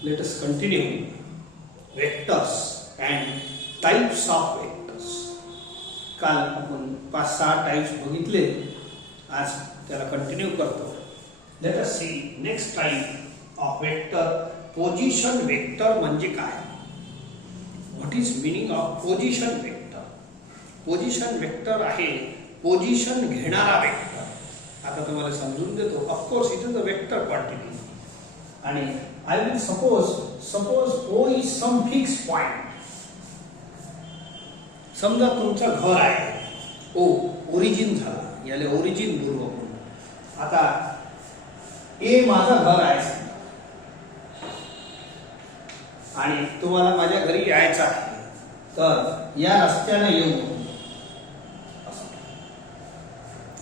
Let us continue vectors and types of vectors. काल आपण 5-6 types बघितले, आज त्याला कंटिन्यू करतो. Let us see next type of vector. Position vector म्हणजे काय? What is meaning of position vector? Position vector आहे पोझिशन घेणारा वेक्टर. आता तुम्हाला समजून देतो. Of course it is a vector quantity आणि I will suppose O is some fix point. समजा तुमचं घर आहे, ओ ओरिजिन झाला, याला ओरिजिन बोलू आपण. आता ए माझं घर आहे आणि तुम्हाला माझ्या घरी यायचं आहे, तर या रस्त्याने येऊ.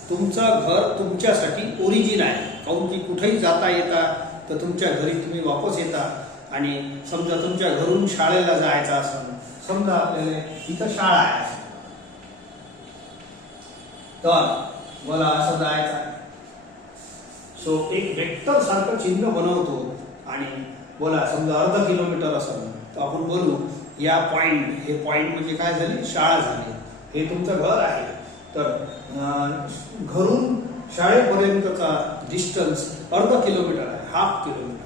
तुमचं घर तुमच्यासाठी ओरिजिन आहे, काऊन की कुठेही जाता येता, तर तुमच्या घरी तुम्ही वापस येता. आणि समजा तुमच्या घरून शाळेला जायचं असेल, समजा आपल्याला इथं शाळा आहे, तर मला असं जायचं आहे. सो एक वेक्टर सारखं चिन्ह बनवतो आणि बोला समजा अर्धा किलोमीटर असेल, तर आपण बोलू या पॉइंट, हे पॉइंट म्हणजे काय झाली, शाळा झाली. हे तुमचं घर आहे, तर घरून शाळेपर्यंतचा डिस्टन्स अर्धा किलोमीटर आहे, हाफ किलोमीटर आहे.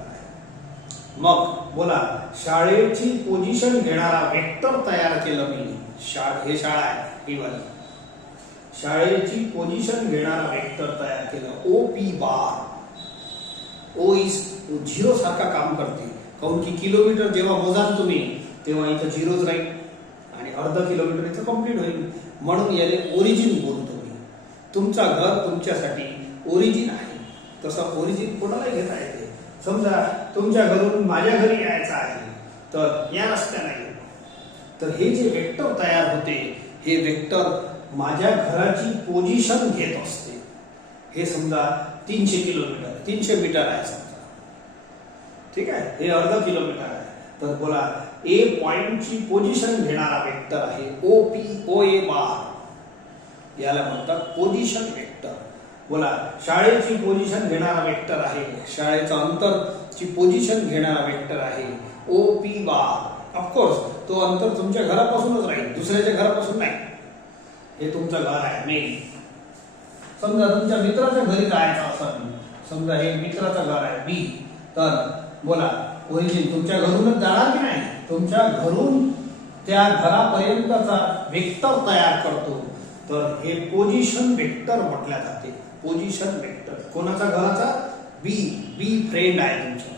मग बोला शाळेची पोझिशन घेणारा वेक्टर तयार केलं मी. हे शाळा आहे, ही वाली शाळेची पोझिशन घेणारा वेक्टर तयार केलं. O P bar. O is zero सारखा काम करते, काऊन की किलोमीटर जेव्हा मोजाल तुम्ही तेव्हा इथं झिरोच राहील आणि अर्धा किलोमीटर इथं कंप्लीट होईल. म्हणून याले ओरिजिन बोलतो मी. तुमचा घर तुमच्यासाठी ओरिजिन आहे, तसं ओरिजिन कोणाला घेता येते. समजा तुमच्या घरून माझ्या घरी यायचं आहे, तर या रस्त्याने येऊ. तर हे जे वेक्टर तयार होते, हे वेक्टर माझ्या घराची पोझिशन घेत असते. हे समजा 300 किलोमीटर 300 मीटर आहे समजा, ठीक आहे, हे अर्धा किलोमीटर आहे. तर बोला ए पॉइंटची पोझिशन घेणारा वेक्टर आहे ओ पी ओ ए बार. याला म्हणतात पोझिशन वेक्टर. बोला शाळेची पोझिशन घेणारा वेक्टर आहे, शाळेचा अंतरची पोझिशन घेणारा वेक्टर आहे ओ पी बार. ऑफकोर्स तो अंतर तुमच्या घरापासूनच राहील, दुसऱ्याच्या घरापासून नाही. हे तुमचं घर आहे मेन. समजा तुमच्या मित्राच्या घरी जायचं असेल, समजा हे मित्राचं घर आहे बी, तर बोला ओरिजिन तुमच्या घरूनच जाणार की नाही, तुमच्या घरून त्या घरापर्यंतचा वेक्टर तयार करतो. तर हे पोझिशन वेक्टर म्हटल्या जाते. पोझिशन वेक्टर कोणाचा घराचा? बी फ्रेंड आहे तुमच्या,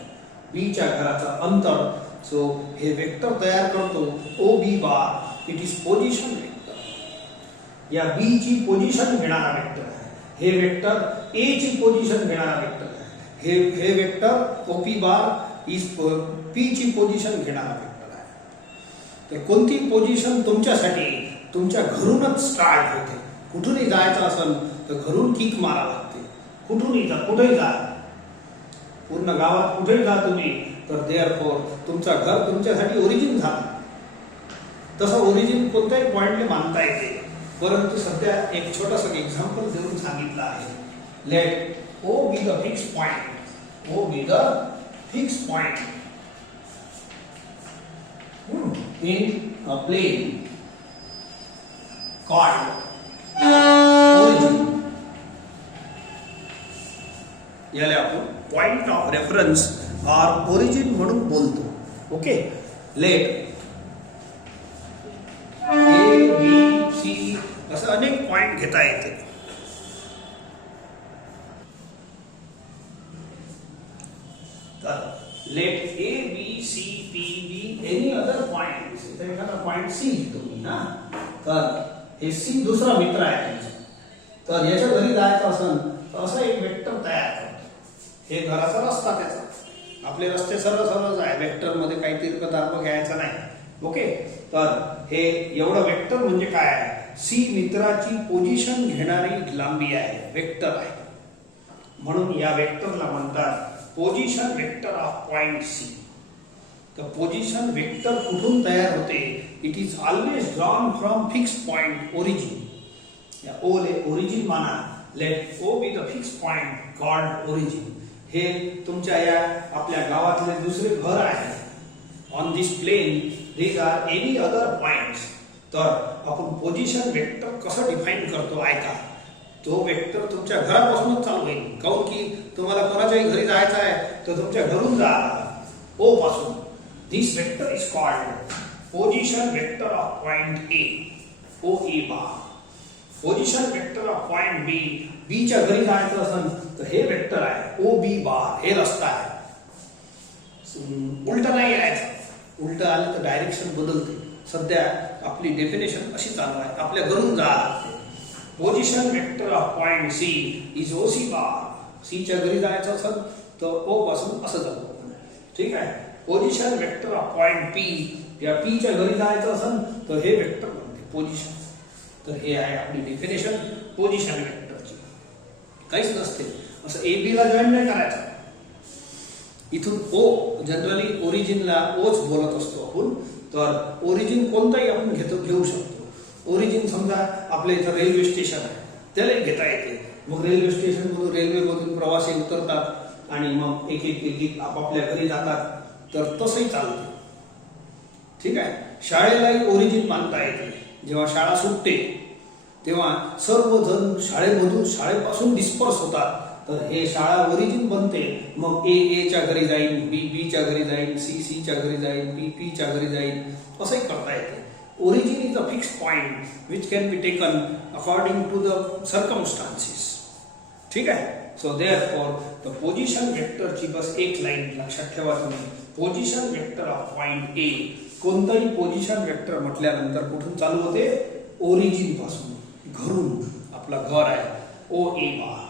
बीच्या घराचा अंतर. सो हे वेक्टर तयार करतो O B bar. It is position vector. या बी ची पोझिशन घेणारा वेक्टर आहे. हे वेक्टर ए ची पोझिशन घेणारा वेक्टर आहे. हे vector O P bar is P ची पोझिशन घेणारा वेक्टर आहे. तर कोणती पोझिशन तुमच्यासाठी तुमच्या घरूनच स्टार्ट होते. कुठूनही जायचं असेल तर घरून किक मारा लागते. कुठूनही जा, कुठेही जा, पूर्ण गावात कुठेही जा तुम्ही, तर देअरफॉर तुमचं घर तुमच्यासाठी ओरिजिन झालं. तसं ओरिजिन कोणत्याही पॉइंटला मानता येते, परंतु सध्या एक छोटंसं एक्झाम्पल देऊन सांगितलं आहे. Let O B the fix point. O B the fix point in a plane called origin. याला आपण point of reference or origin म्हणून बोलतो. Okay, let A B C असं अनेक पॉइंट घेता येते. तर let A B C P D any other point. एखादा पॉइंट सी तुम्ही ना, तर हे सी दुसरा मित्र आहे तुमचा, तर याच्या घरी जायचं असेल तर असं एक वेक्टर तयार करतो. हे घराचा रस्ता त्याचा, आपले रस्ते सरळ सरळच आहे, वेक्टर मध्ये काही तिरकदार्क घ्यायचा नाही. ओके, तर हे एवढं वेक्टर म्हणजे काय आहे? सी मित्राची पोझिशन घेणारी लांबी आहे, वेक्टर आहे. म्हणून या वेक्टरला म्हणतात position vector of point C. तर पोझिशन वेक्टर कुठून तयार होते? It is always drawn from fix point origin. या ओ ले ओरिजिन माना. Let O B the fix point called origin. हे तुमच्या या आपल्या गावातले दुसरे घर आहे. On this plane these are any other points. तर आपण पोझिशन वेक्टर कसं डिफाइन करतो ऐका. तो वेक्टर तुमच्या घरापासूनच चालू होईल. काऊन की तुम्हाला कोणाच्याही घरी जायचं आहे तर तुमच्या घरून जा ओ पासून. This vector is called position vector of point A O A bar. Position vector of point B B च्या घरी जायचं असेल तर हे वेक्टर आहे ओ बी बार. हे रस्ता आहे. उलट नाही यायचं. उलट आलं तर डायरेक्शन बदलते. सध्या आपली डेफिनेशन अशी चालू आहे. आपल्या घरून जा लागते. Position vector of point C is O C bar. C च्या घरी जायचं असेल तर ओ पासून असं जातो. ठीक आहे. Position vector of point P या पी च्या घरी जायचं असेल तर हे वेक्टर बनते पोझिशन. तर हे आहे आपली डेफिनेशन पोझिशन वेक्टरची. काहीच नसते. असं ए बी ला जॉईन नाही करायचं. इथून ओ जनरली ओरिजिनला ओच बोलत असतो आपण. तर ओरिजिन कोणताही आपण घेऊ शकतो. ओरिजिन समजा आपल्या इथं रेल्वे स्टेशन आहे त्याला घेता येते. मग रेल्वे स्टेशन मधून रेल्वेमधून प्रवासी उतरतात आणि मग एक एक एक एक आपापल्या घरी जातात. तर तसंही चालतं. ठीक आहे. शाळेलाही ओरिजिन मानता येते. जेव्हा शाळा सुटते तेव्हा सर्वजण शाळेपासून डिस्पर्स होतात. तर हे शाळा ओरिजिन बनते. मग ए च्या घरी जाईल, बी च्या घरी जाईल, सी च्या घरी जाईल, पी च्या घरी जाईल. असंही करता येते. Origin is a fixed point which can be taken according to the circumstances. ठीक आहे. सो देअरफॉर द पोझिशन वेक्टरची बस एक लाईन लक्षात ठेवा तुम्ही. पोझिशन वेक्टर ऑफ पॉइंट ए. कोणताही पोझिशन वेक्टर म्हटल्यानंतर कुठून चालू होते? ओरिजिन पासून. घरून. आपलं घर आहे ओ ए बार.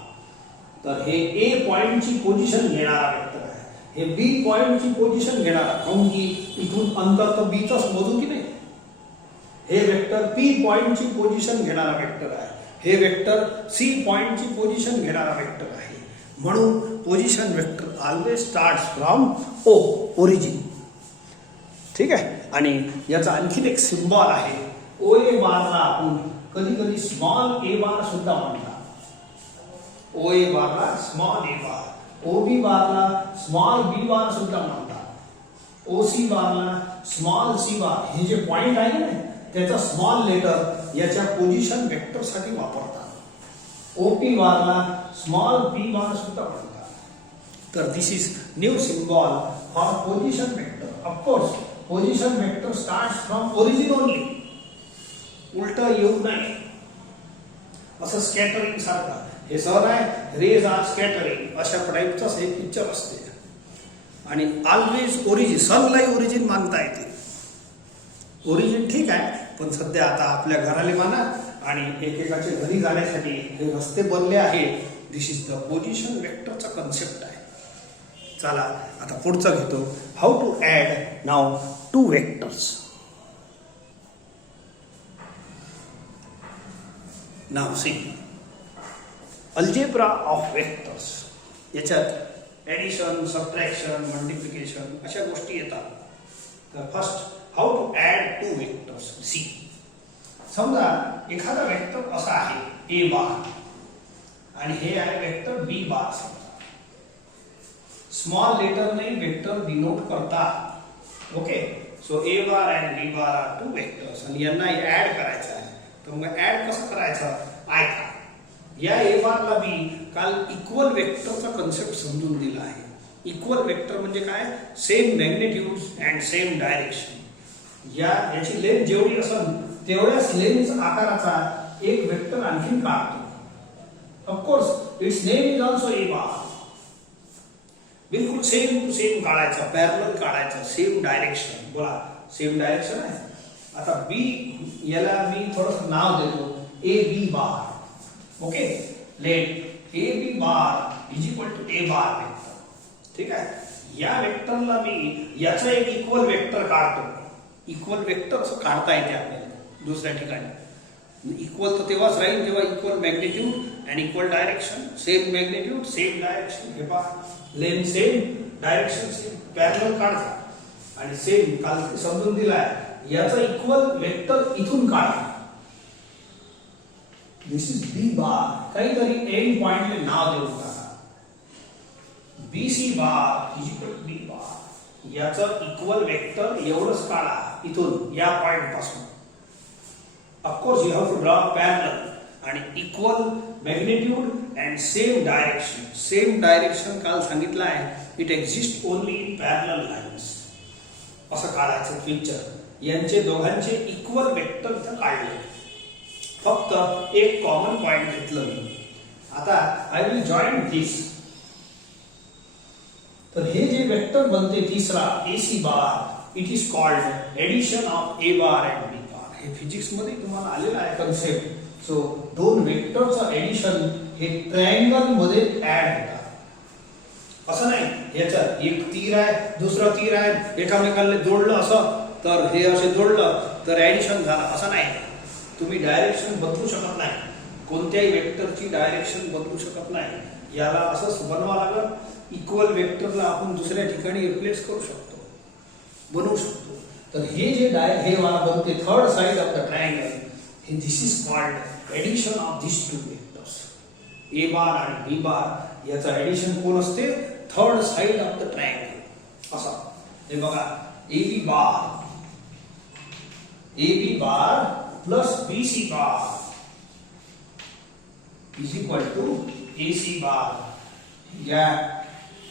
तर हे ए पॉइंटची पोझिशन घेणारा वेक्टर आहे. हे बी पॉइंटची पोझिशन घेणारा. काऊन की इथून अंतर तर बीचाच मोजू की नाही. हे वेक्टर पी पॉइंटची पोझिशन घेणारा वेक्टर आहे. हे वेक्टर सी पॉइंटची पोझिशन घेणारा वेक्टर आहे. म्हणून position vector always starts from O origin. ठीक आहे. आणि याचा आणखीन एक सिम्बॉल आहे. ओ ए बारला आपण कधी कधी स्मॉल ए बार सुद्धा म्हणतात. ओ ए बारला स्मॉल ए बार. ओ बी बारला स्मॉल बी बार सुद्धा म्हणतात. ओ सी बारला स्मॉल सी बार. हे जे पॉइंट आहे ना त्याचा स्मॉल लेटर याच्या पोझिशन वेक्टर साठी वापरतात. ओ पी बारला स्मॉल पी बार सुद्धा म्हणतात. तर this is new symbol for position vector. Of course position vector starts from origin only. उलट येऊ नये. असं स्कॅटरिंग सारखं हे सर आहे रेज आर स्कॅटरिंग अशा टाईपचाच हे पिक्चर असते. आणि ऑलवेज ओरिजिन. सनलाही ओरिजिन मानता येते. ओरिजिन ठीक आहे पण सध्या आता आपल्या घराले माना आणि एकेकाच्या घरी जाण्यासाठी हे रस्ते बनले आहेत. दिस इज द पोझिशन वेक्टरचा कन्सेप्ट आहे. चला आता पुढचं घेतो. How to add now two vectors. Now see algebra of vectors. याच्यात ऍडिशन, सबट्रॅक्शन, मल्टिप्लिकेशन अशा गोष्टी येतात. तर first how to add two vectors. See. समजा एखादा वेक्टर असा आहे ए बार आणि हे आहे वेक्टर बी बार. समजा स्मॉल लेटरने वेक्टर डिनोट करतात. Okay. So A bar and B bar are two vectors आणि यांना ऍड करायचं आहे. तर मग ऍड कसं करायचं ऐका. या ए बारला बी काल इक्वल वेक्टरचा कन्सेप्ट समजून दिला आहे. इक्वल वेक्टर म्हणजे काय? Same magnitude and same direction. याची लेंथ जेवढी असेल तेवढ्याच लेंथ आकाराचा एक वेक्टर आणखीन काढतो. Of course its name is also A bar. बिलकुल सेम टू सेम काढायचा, पॅरलल काढायचा, सेम डायरेक्शन. बोला सेम डायरेक्शन आहे. आता बी याला मी थोडंसं नाव देतो A B bar. Okay. Let A B bar is equal to A bar vector. ठीक आहे. या वेक्टरला मी याचा एक इक्वल वेक्टर काढतो. इक्वल वेक्टर असं काढता येते आपल्याला दुसऱ्या ठिकाणी. इक्वल तर तेव्हाच राहील जेव्हा equal magnitude and equal direction. Same magnitude same direction. हे पहा length same direction same parallel काढता आणि सेम काल समजून दिलाय याचा इक्वल वेक्टर इथून काढा. This is B bar. काहीतरी एंड पॉइंटले नाव देऊ टाका. BC bar is equal to B bar. याचं इक्वल वेक्टर एवढंच काढा इथून या पॉइंट पासून. Of course you have to draw parallel आणि equal magnitude and same direction. Same direction काल सांगितलं आहे, it exist only in parallel lines. असं काढायचं पिक्चर. यांचे दोघांचे इक्वल वेक्टर इथं काढले. फक्त एक कॉमन पॉइंट घेतलं मी. आता आय विल जॉईन दिस. तर हे जे वेक्टर बनते तिसरा AC bar, it is called addition of A bar and B bar. हे फिजिक्स मध्ये तुम्हाला आलेलं आहे कन्सेप्ट. सो दोन वेक्टरचं एडिशन हे ट्रायंगल मध्ये ऍड होतात. असं नाही याच्यात एक तीर आहे दुसरा तीर आहे एकामेकाला जोडलं असं तर हे असे जोडलं तर ऍडिशन झालं असं नाही. तुम्ही डायरेक्शन बदलू शकत नाही. कोणत्याही वेक्टरची डायरेक्शन बदलू शकत नाही. याला असंच बनवावं लागलं. इक्वल वेक्टरला आपण दुसऱ्या ठिकाणी रिप्लेस करू शकतो, बनवू शकतो. तर हे जे हे वाला बनते third side of the triangle, हे this is called addition of this two vectors. A bar आणि B बार याचा एडिशन कोण असते? Third side of the triangle. असा हे बघा AB bar plus BC bar is equal to AC bar. या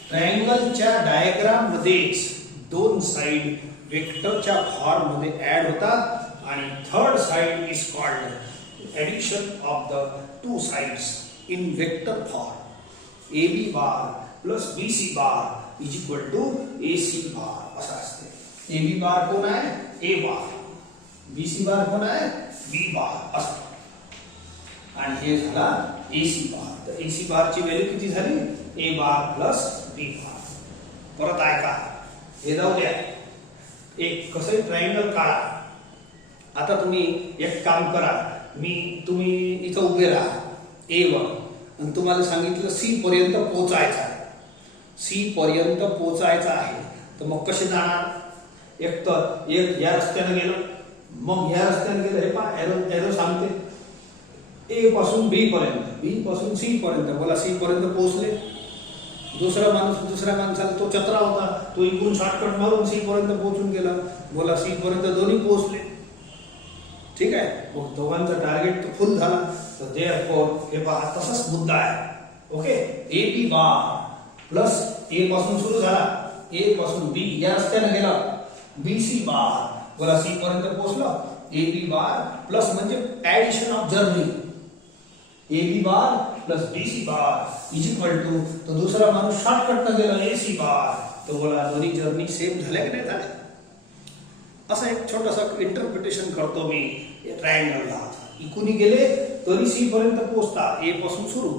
ट्रायंगलच्या डायग्राम मध्येच दोन साइड वेक्टरच्या फॉर्म मध्ये ऍड होतात आणि third side is called addition of the two sides in vector form. AB bar plus BC bar is equal to AC bar असं असते. AB बार कोण आहे? A bar. BC बार कोण आहे? B बार असं. आणि हे झाला AC बार. तर AC बारची व्हॅल्यू किती झाली? A बार प्लस B बार. परत ऐका, हे जाऊ द्या. एक कसं ट्रायंगल काढा. आता तुम्ही एक काम करा. तुम्ही इथं उभे राहा A वर आणि तुम्हाला सांगितलं C पर्यंत पोहोचायचं आहे. C पर्यंत पोहोचायचं आहे तर मग कसे जाणार? एक तर एक या रस्त्याने गेलं, मग या रस्त्याने गेलं. हे पहा एरो सांगते A पासून B पर्यंत, B पासून C पर्यंत. बोला C पर्यंत पोहोचले. दुसऱ्या माणसाला तो चत्रा होता, तो इकडून शॉर्टकट मारून C पर्यंत पोहोचून गेला. बोला C पर्यंत दोन्ही पोहोचले. ठीक आहे. मग दोघांचा टार्गेट तर फुल झाला. तर देअरफॉर हे पहा तसाच मुद्दा आहे. Okay. AB bar plus A पासून सुरू झाला, A पासून B या रस्त्याने गेला. BC बार बोला C पर्यंत पोहोचला. AB बार प्लस म्हणजे addition of journey. AB bar plus BC bar is equal to, तो दुसरा माणूस शॉर्टकट न गेला AC बार. तो बोला दोन्ही जर्नी सेम झाल्या की नाही झाल्या. असं एक छोटंसं इंटरप्रिटेशन करतो मी ट्रायंगलला. इकुनी गेले तरी C पर्यंत पोहोचता A पासून सुरू,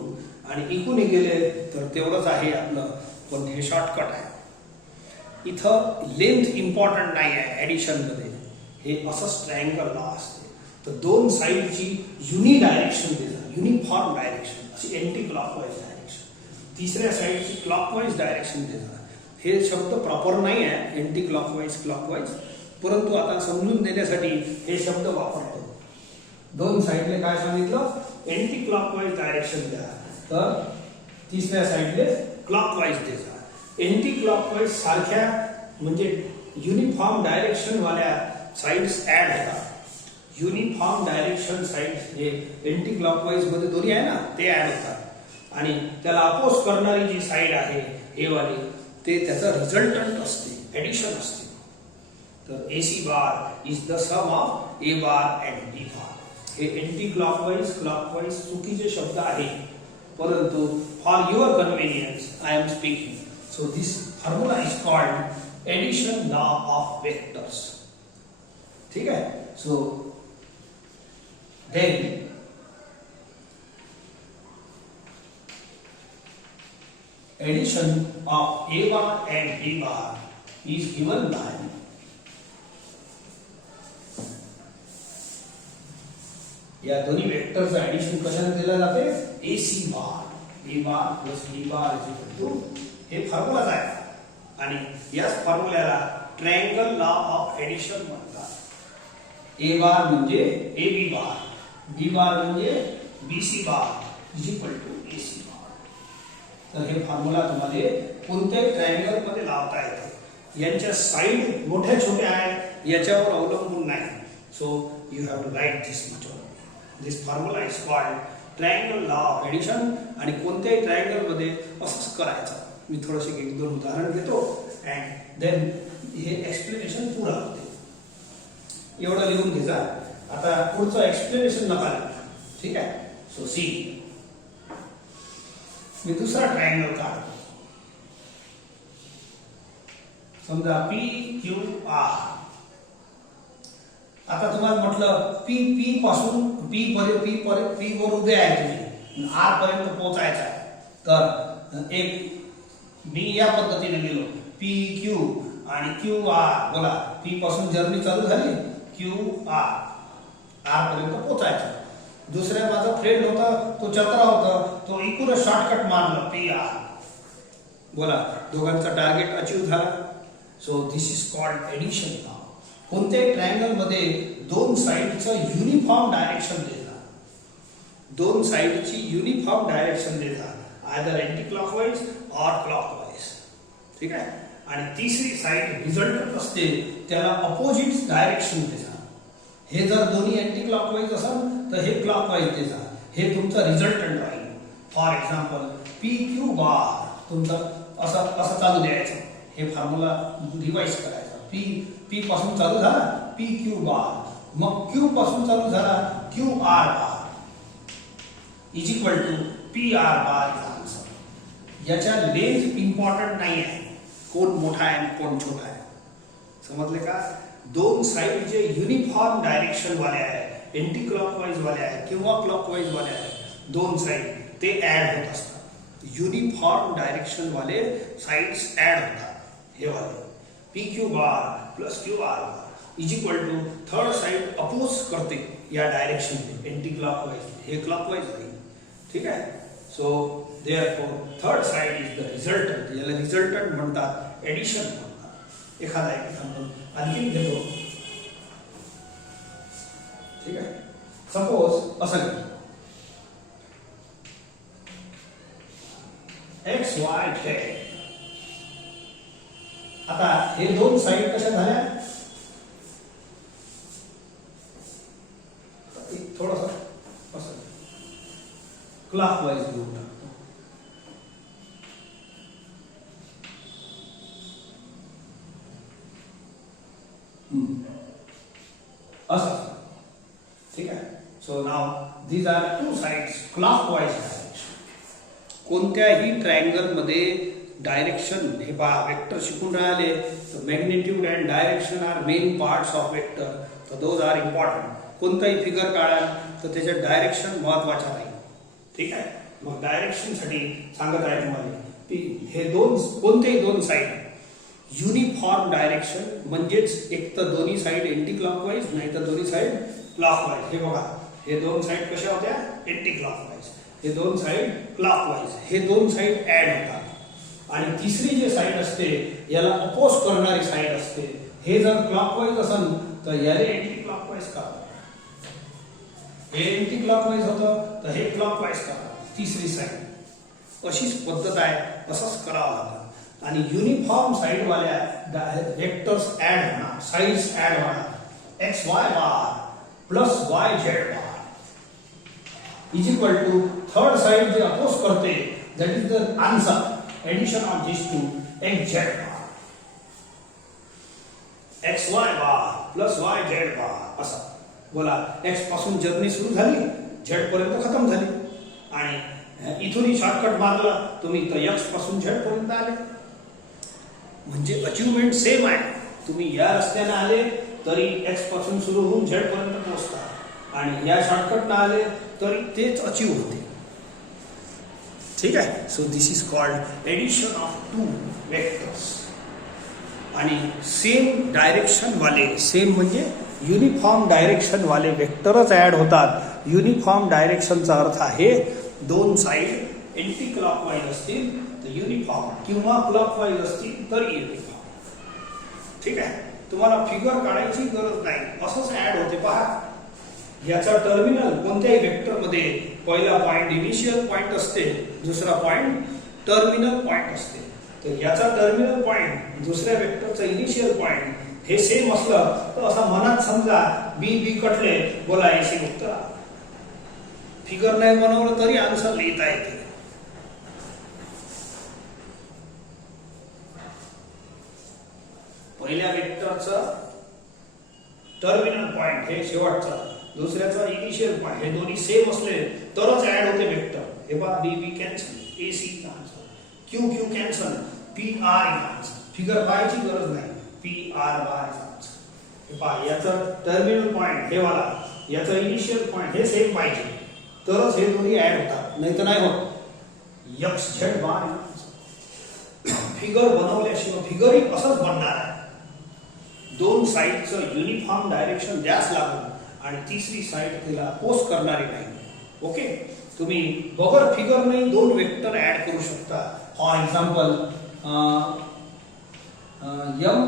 आणि इकुनी गेले तर तेवढंच आहे आपलं. पण हे शॉर्टकट आहे. इथं लेंथ इम्पॉर्टंट नाही आहे ऍडिशन मध्ये. हे असंच ट्रायंगलला असते. तर दोन साइडची युनि डायरेक्शन देतात, युनिफॉर्म डायरेक्शन, अशी एंटी क्लॉकवाईज डायरेक्शन. तिसऱ्या साइडची क्लॉकवाईज डायरेक्शन देतात. हे शब्द प्रॉपर नाही आहे एंटी क्लॉकवाईज क्लॉकवाईज, परंतु आता समजून देण्यासाठी हे शब्द वापरतो. दोन साइडले काय सांगितलं? एंटी क्लॉकवाईज डायरेक्शन द्या. तर तिसऱ्या साइडले क्लॉकवाईज द्या. एंटी क्लॉकवाईज सारख्या म्हणजे युनिफॉर्म डायरेक्शन वाल्या साइड्स ऍड होतात. युनिफॉर्म डायरेक्शन साइड्स हे एंटी क्लॉकवाईज मध्ये दोन्ही आहे ना, ते ऍड होतात. आणि त्याला अपोज करणारी जी साइड आहे हे वाली, ते त्याचा रिझल्टंट असते, एडिशन असते. तर AC bar is the sum of A bar and B bar. हे एंटी क्लॉकवाईज क्लॉकवाईज चुकीचे शब्द आहे, परंतु for your convenience I am speaking. So this formula is called addition law of vectors. ठीक आहे. So then addition of A bar and B bar is given by या दोन्ही वेक्टरचं addition कशाने दिलं जाते? AC bar. A bar plus B bar is equal to, हे फॉर्म्युलाच आहे. आणि याच फॉर्म्युल्याला ट्रायंगल लॉ ऑफ एडिशन म्हणतात. A बार म्हणजे AB बार, B बार म्हणजे BC bar is equal to AC bar. तर हे फॉर्म्युला तुम्हाला कोणत्याही ट्रायंगल मध्ये लावता येते. यांच्या साइड मोठ्या छोट्या आहेत याच्यावर अवलंबून नाही. So you have to write this much. This formula is called triangle law of addition. आणि कोणत्याही ट्रायंगल मध्ये असंच करायचं. मी थोडंसे 1-2 उदाहरण देतो अँड देन हे एक्सप्लेनेशन पुरा होते. एवढं लिहून घ्या. आता पुढचं एक्सप्लेनेशन नका लिहू. ठीक आहे. सो सी, मी दुसरा ट्रायंगल काढतो. समजा PQR. आता तुम्हाला म्हटलं P पासून P वरून दे आहे तुम्ही R पर्यंत पोहोचायचं आहे. तर एक मी या पद्धतीने गेलो PQ आणि QR. बोला, P पासून जर्नी चालू झाली, QR R पर्यंत पोहोचायचं. दुसऱ्या माझा फ्रेंड होता, तो चत्रा होता, तो इकडे शॉर्टकट मारला PR. बोला, दोघांचा टार्गेट अचीव झाला. So this is called addition law. कोणत्याही ट्रायंगल मध्ये दोन साइडचं युनिफॉर्म डायरेक्शन देतात. दोन साइडची युनिफॉर्म डायरेक्शन देतात, either anti clockwise or clockwise. ठीक आहे. आणि तिसरी साइड रिझल्टंट असते, त्याला अपोजिट डायरेक्शन देतात. हे जर दोन्ही अँटी क्लॉकवाईज असेल तर हे क्लॉकवाईज देतात. हे तुमचं रिझल्टंट राहील. फॉर एक्झाम्पल PQ बार तुमचं असं चालू द्यायचं. हे फॉर्म्युला रिवाइज करायचा. P पासून चालू झाला PQ बार, मग Q पासून चालू झाला QR bar is equal to PR bar is answer. याच्या लेंथ इम्पॉर्टंट नाही आहे, कोण मोठा आहे कोण छोटा आहे. समजले का? दोन साइड जे युनिफॉर्म डायरेक्शन वाले आहे, एंटी क्लॉकवाईज वाले आहे किंवा क्लॉकवाईज वाले आहे, दोन साइड ते ऍड होत असतात. युनिफॉर्म डायरेक्शन वाले साइड्स ऍड होतात. हे वाले PQ bar plus QR bar is equal to third side oppose करते या डायरेक्शन में, एंटी क्लॉकवाइज, हे क्लॉकवाइज नाही. ठीक आहे. So therefore third side is the resultant. याला रिझल्टंट म्हणतात, एडिशन म्हणतात. एखादा एक्झाम्पल आणखी घेतो. ठीक आहे. सपोज असं XYZ. आता हे दोन साइड कशा झाल्या? थोडंसं असं क्लॉकवाईज घेऊन टाकतो. असं. ठीक आहे. So now these are two sides clockwise direction. कोणत्याही ट्रायंगल मध्ये डायरेक्शन हे पहा, वेक्टर शिकून राहिले तर magnitude and direction are main parts of vector. तर दोज आर इम्पॉर्टंट. कोणताही फिगर काढा तर त्याचे डायरेक्शन महत्वाचं नाही. ठीक आहे. मग डायरेक्शन साठी सांगत आहे तुम्हाला हे दोन, कोणतेही दोन साइड युनिफॉर्म डायरेक्शन, म्हणजेच एक तर दोन्ही साइड एंटी क्लॉकवाईज नाही तर दोन्ही साइड क्लॉकवाईज. हे बघा, हे दोन साइड कशा होत्या? Anti clockwise. हे दोन साइड क्लॉकवाईज. हे दोन साइड ऍड होतात. आणि तिसरी जे साइड असते याला अपोज करणारी साइड असते. हे जर क्लॉकवाईज असेल तर याला एंटी क्लॉकवाईज का? हे एंटी क्लॉकवाईज होतं तर हे क्लॉकवाईज का? तिसरी साइड. अशीच पद्धत आहे, असंच करावं लागतं. आणि युनिफॉर्म साइड वाल्या वेक्टर्स ऍड होणार, साइड्स ऍड होणार. XY bar plus YZ bar is equal to third side जे अपोज करते, that is the answer. Addition of these two, XZ bar, XY bar plus YZ bar. असा. बोला, X पासून journey सुरू झाली, Z पर्यंत खतम झाली. आणि इथूनही शॉर्टकट मारला तुम्ही तर X पासून Z पर्यंत आले. म्हणजे अचीवमेंट सेम आहे. तुम्ही या रस्त्याने आले तरी X पासून सुरू होऊन Z पर्यंत पोहोचता, आणि या शॉर्टकटने आले तरी तेच अचीव होते. ठीक आहे. So this is called addition of two vectors. आणि सेम डायरेक्शन वाले, सेम म्हणजे युनिफॉर्म डायरेक्शन वाले वेक्टरच ऍड होतात. युनिफॉर्म डायरेक्शनचा अर्थ आहे दोन साइड एंटी क्लॉकवाईज असतील तर युनिफॉर्म, किंवा क्लॉकवाईज असतील तर युनिफॉर्म. ठीक आहे. तुम्हाला फिगर काढायची गरज नाही, असंच ऍड होते. पहा, याचा टर्मिनल कोणत्याही वेक्टर मध्ये पहिला पॉइंट इनिशियल पॉइंट असते, दुसरा पॉइंट टर्मिनल पॉइंट असते. तर याचा टर्मिनल पॉइंट दुसऱ्या वेक्टरचा इनिशियल पॉइंट हे सेम असलं तर असं मनात समजा बी बी कटले, बोला एसी उत्तर. फिगर नाही बनवलं तरी आन्सर लिहिता येते. पहिल्या वेक्टरचं टर्मिनल पॉइंट हे शेवटचा, दुसऱ्याचा इनिशियल पॉइंट हे दोन्ही सेम असले तरच ऍड होते वेक्टर. हे पहा B B cancel, A C answer, Q Q cancel, P R answer. Figure पाहायची गरज नाही, पी आर बार आन्सर. हे पहा याचं टर्मिनल पॉइंट हे वाला, याचं इनिशियल पॉइंट हे सेम पाहिजे तरच हे दोन्ही ऍड होतात, नाही तर नाही होत. X Z bar answer. Figure बनवल्याशिवाय फिगरही असंच बनणार आहे. दोन साइडचं युनिफॉर्म डायरेक्शन द्यास लागून आणि तिसरी साइड तिला पोस्ट करणारी नाही. ओके, तुम्ही बगर फिगर नाही दोन वेक्टर ऍड करू शकता. For example M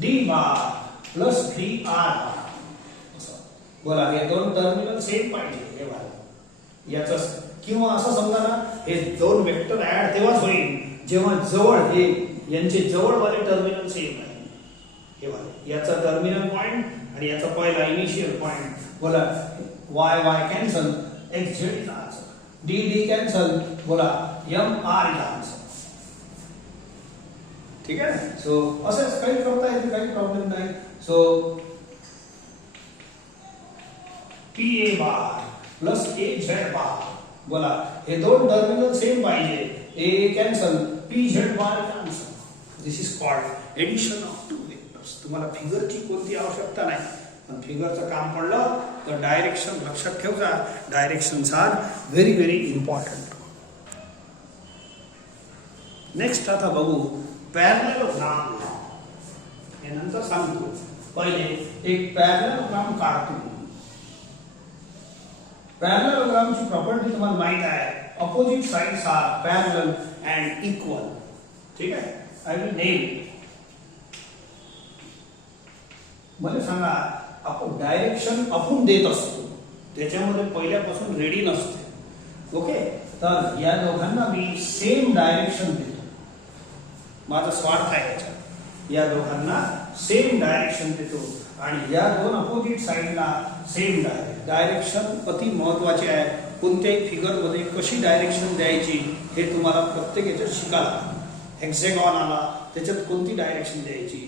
D bar plus V R bar, बोला हे दोन टर्मिनल सेम पाहिजे हे वाला याच. किंवा असं समजा ना, हे दोन वेक्टर ऍड तेव्हाच होईल जेव्हा जवळ हे यांचे जवळवाले टर्मिनल सेम आहे. हे वाले याचा टर्मिनल पॉइंट आणि याचा पहिला इनिशियल पॉइंट, बोला Y Y cancel, x Z is answer. D D cancel, बोला एम आर इज आन्सर. ठीक आहे ना. सो असंच काही करता येते, काही प्रॉब्लेम नाही. So P A bar plus A Z bar, बोला हे दोन टर्मिनल सेम पाहिजे. A cancel, P Z bar is answer. This is called addition of two vectors. तुम्हाला फिगरची कोणती आवश्यकता नाही, पण फिगरचं काम पडलं तर डायरेक्शन लक्षात ठेवजा. Directions are very very important. Next आता बघू पॅरलेलोग्राम. हे नंतर सांगतो, पहिले एक पॅरलेलोग्राम काढतो. पॅरलेलोग्रामची प्रॉपर्टी तुम्हाला माहित आहे, opposite sides are parallel and equal. ठीक आहे, आय विल नेम. मला सांगा, आपण डायरेक्शन आपण देत असतो त्याच्यामध्ये पहिल्यापासून रेडी नसते. ओके, तर या दोघांना मी सेम डायरेक्शन देतो. माझा स्वार्थ आहे याच्यात. या दोघांना सेम डायरेक्शन देतो आणि या दोन अपोजिट साइडला सेम डायरेक्शन अति महत्वाचे आहे. कोणत्याही फिगर मध्ये कशी डायरेक्शन द्यायची हे तुम्हाला प्रत्येक याच्यात शिकायला. हेक्सागॉन आला त्याच्यात कोणती डायरेक्शन द्यायची,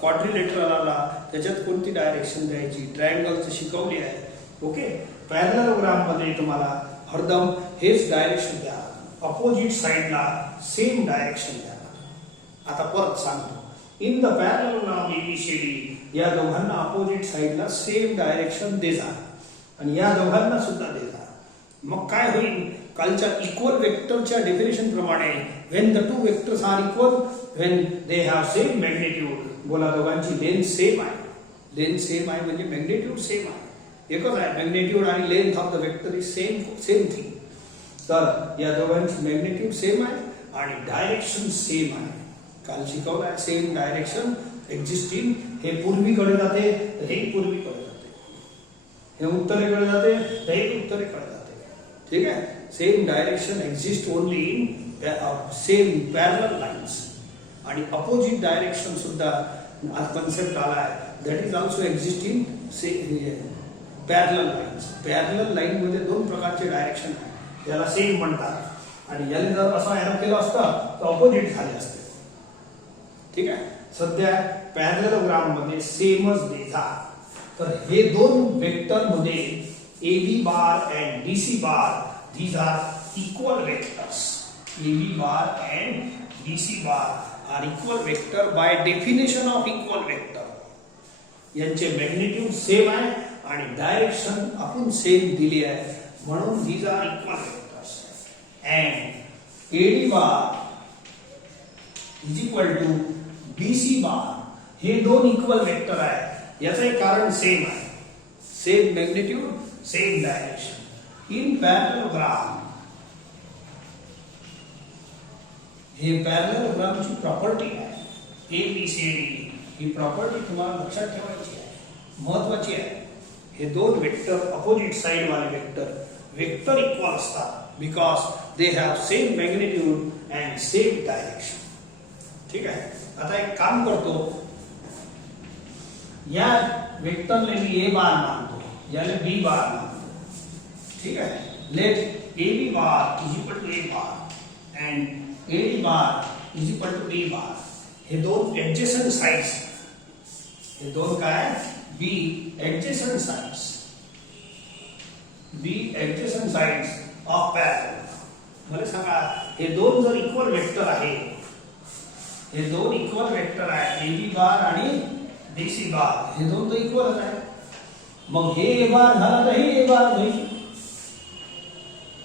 क्वाड्रिलेटरल आला त्याच्यात कोणती डायरेक्शन द्यायची, ट्रायंगलचं शिकवली आहे. ओके, पॅरलेलोग्राम मध्ये तुम्हाला हरदम हेच डायरेक्शन द्या, अपोजिट साइडला सेम डायरेक्शन द्या. आता परत सांगतो, इन द पॅरलेलोग्राम इनिशियली या दोघांना अपोजिट साइडला सेम डायरेक्शन देजा आणि या दोघांना सुद्धा देजा. मग काय होईल, कालच्या इक्वल वेक्टरच्या डेफिनेशन प्रमाणे when the two vectors are equal, when they have same magnitude, बोला दोघांची लेंथ सेम आहे. लेंथ सेम आहे म्हणजे मॅग्निट्यूड सेम आहे, एकच आहे. मॅग्निट्यूड आणि length of the vector is same thing. तर या दोघांची मॅग्निट्यूड सेम आहे आणि डायरेक्शन सेम आहे. काल शिकवलं आहे सेम डायरेक्शन एक्झिस्टिंग. हे पूर्वीकडे जाते तर हे पूर्वीकडे जाते, हे उत्तरेकडे जाते तर हे उत्तरेकडे जाते. ठीक आहे, same direction exist only in same parallel lines. आणि अपोजिट डायरेक्शन सुद्धा कन्सेप्ट आला आहे, that is also exist in parallel lines. Parallel line मध्ये दोन प्रकारचे डायरेक्शन आहे, याला सेम म्हणतात आणि याला जर असं एरो केलं असतं तर अपोजिट झाले असते. ठीक आहे, सध्या पॅरलेलोग्राम मध्ये सेमच देजा. तर हे दोन वेक्टर मध्ये A B bar and D C bar, these are equal vectors. AB bar and DC bar are equal vector by definition of equal vector. यांचे मॅग्निट्यूड सेम आहे आणि डायरेक्शन आपण सेम दिली आहे म्हणून these are equal vectors. And AD bar is equal to BC bar. हे दोन equal vector आहे. याचं एक कारण सेम आहे, same magnitude same direction. In parallelogram, हे पॅरलेलोग्रामची प्रॉपर्टी आहे ABCD. ही प्रॉपर्टी तुम्हाला लक्षात ठेवायची आहे, महत्वाची आहे. हे दोन वेक्टर अपोजिट साइड वाले वेक्टर इक्वल असतात because they have same magnitude and same direction. ठीक आहे. आता एक काम करतो, या वेक्टरले मी ए बार मानतो, याला बी बार मानतो. ठीक आहे. Let A B bar is equal to A bar and A D bar is equal to B bar. हे दोन ऍडजसेंट साइड्स, हे दोन काय, be adjacent sides, be adjacent sides of parallel. मला सांगा, हे दोन जर इक्वल वेक्टर आहे, हे दोन इक्वल वेक्टर आहे, ए बी बार आणि बी सी बार, हे दोन तर इक्वलच आहे. मग हे ए बार झाला तर हे ए बार होईल.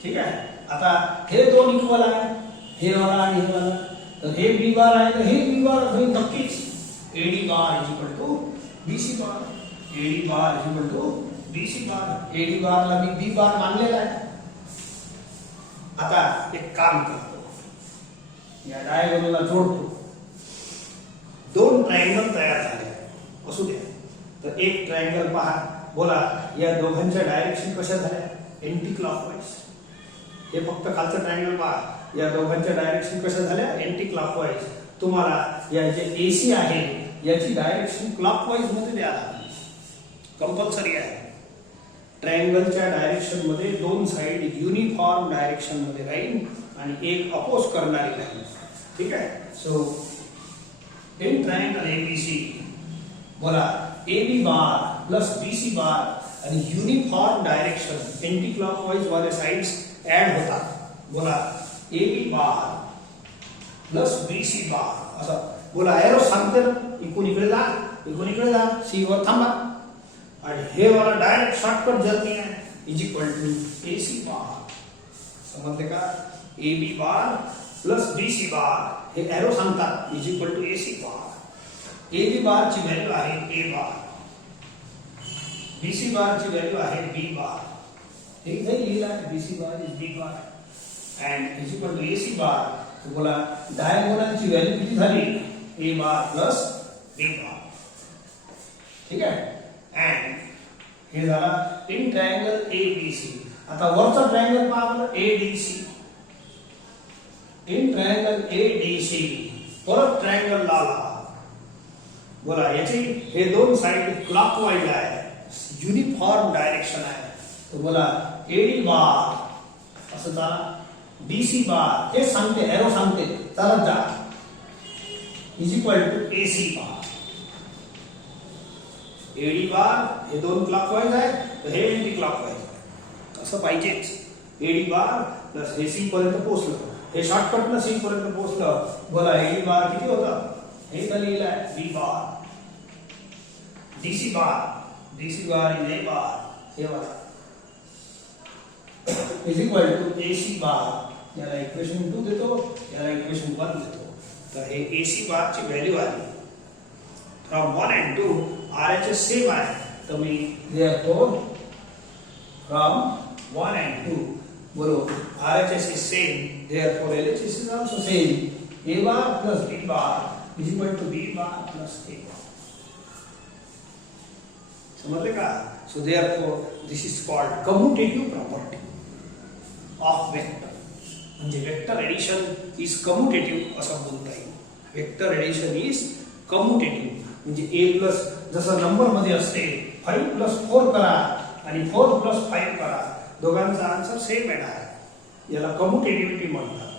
ठीक आहे. आता हे दोन इक्वल आहे, हे वाला आणि हे वाला, तर हे बी बार आहे तर हे बी बार होईल नक्कीच. A D bar is equal to B C bar, A D bar is equal to B C bar. A D बारला मी बी बार मानलेला आहे. आता एक काम करतो, या डायगोनलला जोडतो. दोन ट्रायंगल तयार झाले असू द्या. तर एक ट्रायंगल पहा, बोला या दोघांच्या डायरेक्शन कशा झाल्या, एंटी क्लॉकवाईज. हे फक्त खालचं ट्रायंगल पहा, या दोघांच्या डायरेक्शन कशा झाल्या, एंटी क्लॉकवाईज. तुम्हाला या जे एसी आहे याची डायरेक्शन क्लॉकवाईज मध्ये द्यायला कंपल्सरी आहे. ट्रायंगलच्या डायरेक्शन मध्ये दोन साइड युनिफॉर्म डायरेक्शन मध्ये राहील आणि एक अपोज करणारी राहील. ठीक आहे. सो इन ट्रायंगल एबीसी, बोला ए बी बार प्लस बी सी बार आणि युनिफॉर्म डायरेक्शन एंटी क्लॉकवाईज वाले साइड्स ऍड होतात. बोला ए बी बार प्लस बी सी बार असं बोला. एरो सांगते ना, इकडून इकडे जा, इकडून इकडे जा, सी वर थांबा. आणि हे वाला डायरेक्ट शॉर्टकट जर्नी आहे, is equal to A C bar. समजले का? ए बी बार प्लस बी सी बार हे एरो सांगतात, is equal to A C bar. A B bar ची व्हॅल्यू आहे ए बार, बी सी बार ची व्हॅल्यू आहे बी बार. हे इथे लिहिलं आहे, B C bar is B bar and is equal to A C bar. तर बोला डायगोनलची व्हॅल्यू किती झाली, ए बार प्लस बी बार. ठीक आहे. अँड हे झाला in triangle A B C. आता वरचा ट्रायंगल पहा बरं, A D C. In triangle A D C परत ट्रायंगल लावला. बोला याची हे दोन साइड क्लॉकवाईज आहे, युनिफॉर्म डायरेक्शन आहे. तर बोला ए डी बार असं चला, बी सी बार हे सांगते, एरो सांगते, चालत जा, is equal to A C bar. A D bar हे दोन क्लॉकवाईज आहे, तर हे एंटी क्लॉकवाईज आहे. असं पाहिजेच. ए डी बार प्लस हे सी पर्यंत पोहोचलं, हे शॉर्टकट न सी पर्यंत पोहोचलं. बोला ए डी बार किती होतं, हे तर लिहिलं आहे B bar. D C bar is A bar, हे वाला is equal to A C bar. याला इक्वेशन 2 देतो, याला इक्वेशन 1 देतो. तर हे ए सी बार ची व्हॅल्यू आली. फ्रॉम 1 and 2 RHS सेम आहे, तर मी therefore from 1 and 2 बोलो RHS is same, therefore LHS is also same. A bar plus B bar is equal to B bar plus A bar. समझले का? So therefore this is called commutative property of vector. म्हणजे vector addition is commutative असं बोलता येईल. Vector addition is commutative म्हणजे ए plus जसं number मध्ये असते 5 plus 4 करा आणि 4 प्लस 5 करा, दोघांचा आन्सर सेम येणार, याला कम्युटेटिव्हिटी म्हणतात.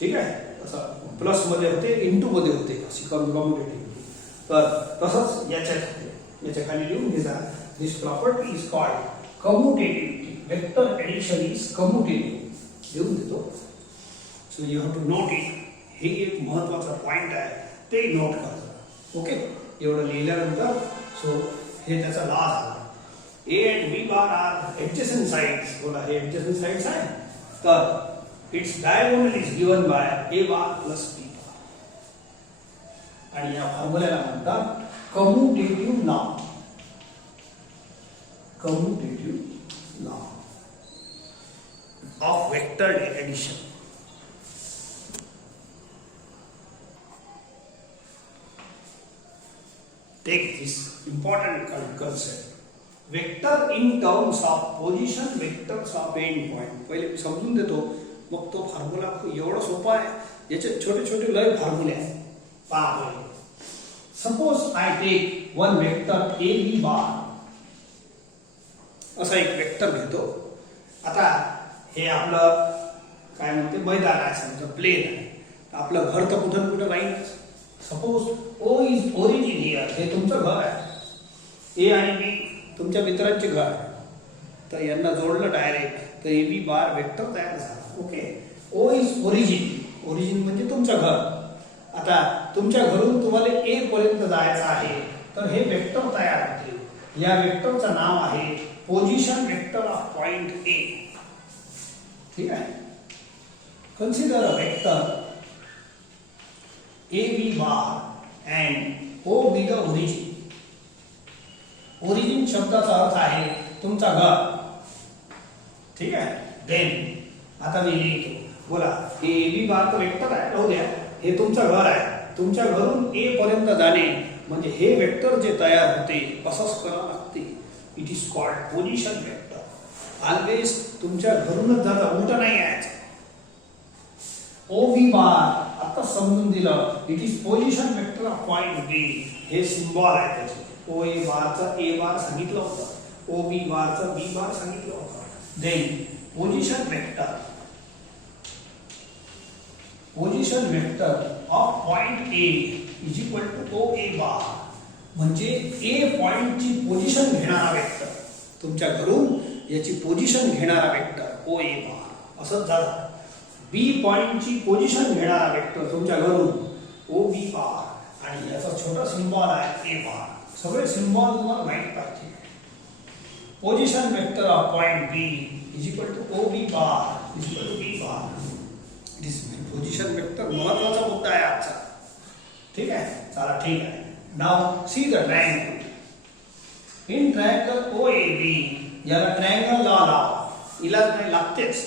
ठीक आहे. असं प्लस मध्ये होते, इंटू मध्ये होते, अशी कम्युटेटिव्हिटी. तर तसंच याच्या खाली लिहून घ्या, this property is called commutativity. Vector addition is commutative लिहून देतो. So you have to note it. हे एक महत्वाचा पॉइंट आहे, ते नोट करा. ओके. एवढं लिहिल्यानंतर सो हे त्याचा लॉ झाला. A and B bar are adjacent sides. बोला हे एडजसेंट साइड्स आहे, तर its diagonal is given by A bar plus B bar. आणि या फॉर्म्युल्याला म्हणतात commutative law. Commutative law of vector addition. Take this important concept. Vector in terms of position vectors of end point. पहिले मी समजून देतो, मग तो फॉर्म्युला एवढा सोपा आहे, याचे छोटे छोटे लय फॉर्म्युले आहेत. पहा, suppose I take one vector A B bar. असा एक वेक्टर घेतो. आता हे आपलं काय म्हणते मैदान आहे, समजा प्लेन आहे. आपलं घर तर कुठं कुठं राहील. Suppose O is origin here. हे तुमचं घर आहे. ए आणि बी तुमच्या मित्रांचे घर आहे. तर यांना जोडलं डायरेक्ट तर ए बी बार वेक्टर तयार झाला. Okay. O is origin. Origin म्हणजे तुमचं घर. आता तुमच्या घरून तुम्हाला ए पर्यंत जायचं आहे, तर हे वेक्टर तयार होते. या वेक्टरचं नाव आहे position vector of point A. ठीक आहे. Consider a vector A B bar and O B the origin. Origin शब्दाचा अर्थ आहे तुमचा घर. ठीक आहे. देन आता मी लिहितो. बोला, ए बी बार तर वेक्टर आहे, राहू द्या. हे तुमचं घर आहे. तुमच्या घरून ए पर्यंत जाणे म्हणजे हे वेक्टर जे तयार होते असंच करावं लागते. It is called position vector. Always तुमच्या घरूनच जाता, उलट नाही यायचं. ओ बी बार आता समजून दिलं. It is position vector of point B. हे सिम्बॉल आहे त्याचे. ओ ए बारचा ए बार सांगितलं होतं, ओ बी बारचा बी बार सांगितलं होतं. Then position vector of point A is equal to O A bar. म्हणजे ए पॉइंटची पोझिशन घेणारा वेक्टर, तुमच्या घरून याची पोझिशन घेणारा वेक्टर ओ ए बार असंच झालं. बी पॉइंटची पोझिशन घेणारा वेक्टर तुमच्या घरून ओ बी बार. आणि याचा छोटा सिम्बॉल आहे ए बार. सगळे सिम्बॉल तुम्हाला माहित पाहिजे. Position vector of point B is equal to O B bar is equal to B bar. It is position vector महत्वाचा मुद्दा आहे आजचा. ठीक आहे. चला ठीक आहे. Now see the triangle. In triangle O A B, याला ट्रायंगल लॉ लावा. इलाज नाही, लागतेच.